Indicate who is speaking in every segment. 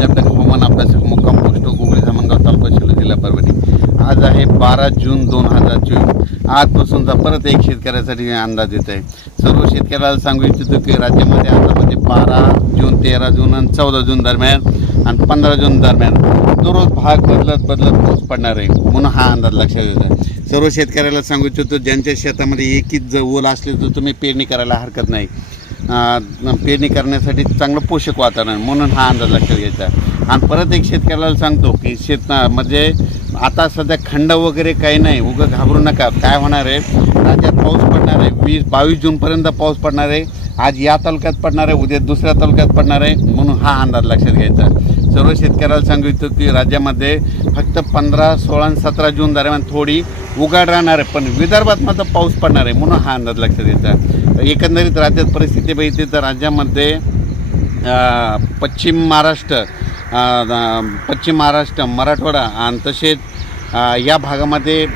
Speaker 1: म्हणजे आपल्या हवामान अभ्यासक मुक्काम पोस्ट तालुका शिलो जिल्हा परवडी आज आहे बारा जून दोन हजार चोवीस आजपासूनचा परत एक शेतकऱ्यासाठी अंदाज येत आहे सर्व शेतकऱ्याला सांगू इच्छितो की राज्यामध्ये म्हणजे बारा जून तेरा जून आणि चौदा जून दरम्यान आणि पंधरा जून दरम्यान दररोज भाग बदलत बदलत पाऊस पडणार आहे म्हणून हा अंदाज लक्षात येतो आहे सर्व शेतकऱ्याला सांगू इच्छितो ज्यांच्या शेतामध्ये एकीच ओल असले तर तुम्ही पेरणी करायला हरकत नाही पेरणी करण्यासाठी चांगलं पोषक वातावरण म्हणून हा अंदाज लक्षात घ्यायचा आणि परत एक शेतकऱ्याला सांगतो की शेत म्हणजे आता सध्या खंड वगैरे काही नाही उगं घाबरू नका काय होणार आहे राज्यात पाऊस पडणार आहे वीस बावीस जूनपर्यंत पाऊस पडणार आहे आज या तालुक्यात पडणार आहे उद्या दुसऱ्या तालुक्यात पडणार आहे म्हणून हा अंदाज लक्षात घ्यायचा सर्व शेतकऱ्याला सांगू इच्छितो की राज्यामध्ये फक्त पंधरा सोळा सतरा जून दरम्यान थोडी उघड राहणार आहे पण विदर्भात मात्र पाऊस पडणार आहे म्हणून हा अंदाज लक्षात येतात एकंदरीत राज्यात परिस्थिती बघितली तर राज्यामध्ये पश्चिम महाराष्ट्र पश्चिम महाराष्ट्र मराठवाडा आणि तसेच या भागामध्ये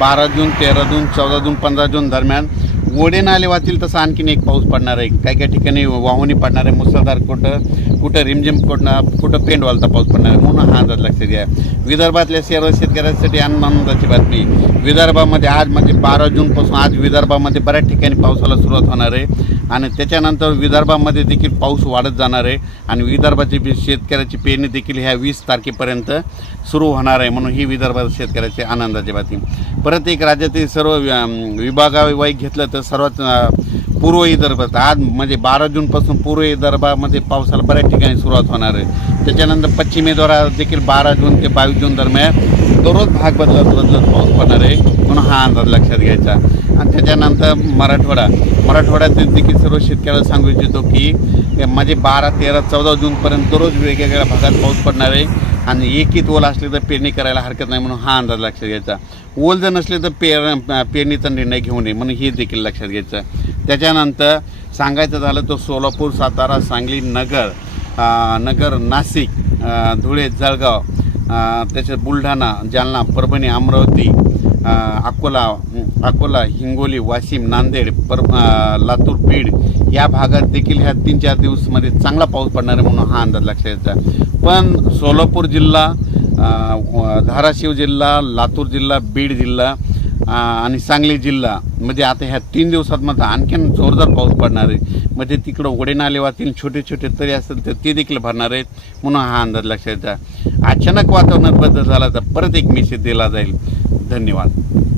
Speaker 1: बारा जून तेरा जून चौदा जून पंधरा जून दरम्यान नाले वाचतील तसं आणखीन एक पाऊस पडणार आहे काही काही ठिकाणी वाहुनी पडणार आहे मुसळधार कुठं कुठं रिमझिम कुठं कुठं पेंडवालचा पाऊस पडणार आहे म्हणून हा अंदाज लक्षात द्या विदर्भातल्या सर्व शेतकऱ्यांसाठी आनंदाची बातमी विदर्भामध्ये आज म्हणजे बारा जूनपासून आज विदर्भामध्ये बऱ्याच ठिकाणी पावसाला सुरुवात होणार आहे आणि त्याच्यानंतर विदर्भामध्ये देखील पाऊस वाढत जाणार आहे आणि विदर्भाची शेतकऱ्याची पेरणी देखील ह्या वीस तारखेपर्यंत सुरू होणार आहे म्हणून ही विदर्भात शेतकऱ्याची आनंदाची बातमी परत एक राज्यातील सर्व विभागावाईक घेतलं तर सर्वात पूर्व विदर्भात आज म्हणजे बारा जूनपासून पूर्व विदर्भामध्ये पावसाला बऱ्याच ठिकाणी सुरुवात होणार आहे त्याच्यानंतर पश्चिमेद्वारा देखील बारा जून ते बावीस जून दरम्यान दररोज भाग बदलत बदलत पाऊस पडणार आहे म्हणून हा अंदाज लक्षात घ्यायचा आणि त्याच्यानंतर मराठवाडा मराठवाड्यात देखील सर्व शेतकऱ्याला सांगू इच्छितो की म्हणजे बारा तेरा चौदा जूनपर्यंत दररोज वेगवेगळ्या भागात पाऊस पडणार आहे आणि एकीत ओल असले तर पेरणी करायला हरकत नाही म्हणून हा अंदाज लक्षात घ्यायचा ओल जर नसले तर पेर पेरणीचा निर्णय घेऊ नये म्हणून हे देखील लक्षात घ्यायचं त्याच्यानंतर सांगायचं झालं तर सोलापूर सातारा सांगली नगर नगर नाशिक धुळे जळगाव त्याच्यात बुलढाणा जालना परभणी अमरावती अकोला अकोला हिंगोली वाशिम नांदेड पर लातूर बीड या भागात देखील ह्या तीन चार दिवसमध्ये चांगला पाऊस पडणार आहे म्हणून हा अंदाज लक्षात येतो पण सोलापूर जिल्हा धाराशिव जिल्हा लातूर जिल्हा बीड जिल्हा आणि सांगली जिल्हा म्हणजे आता ह्या तीन दिवसात मात्र आणखीन जोरदार पाऊस पडणार आहे म्हणजे तिकडं नाले वातील छोटे छोटे तरी असतील तर ते देखील भरणार आहेत म्हणून हा अंदाज लक्षात द्या अचानक वातावरणात बदल झाला तर परत एक मेसेज दिला जाईल धन्यवाद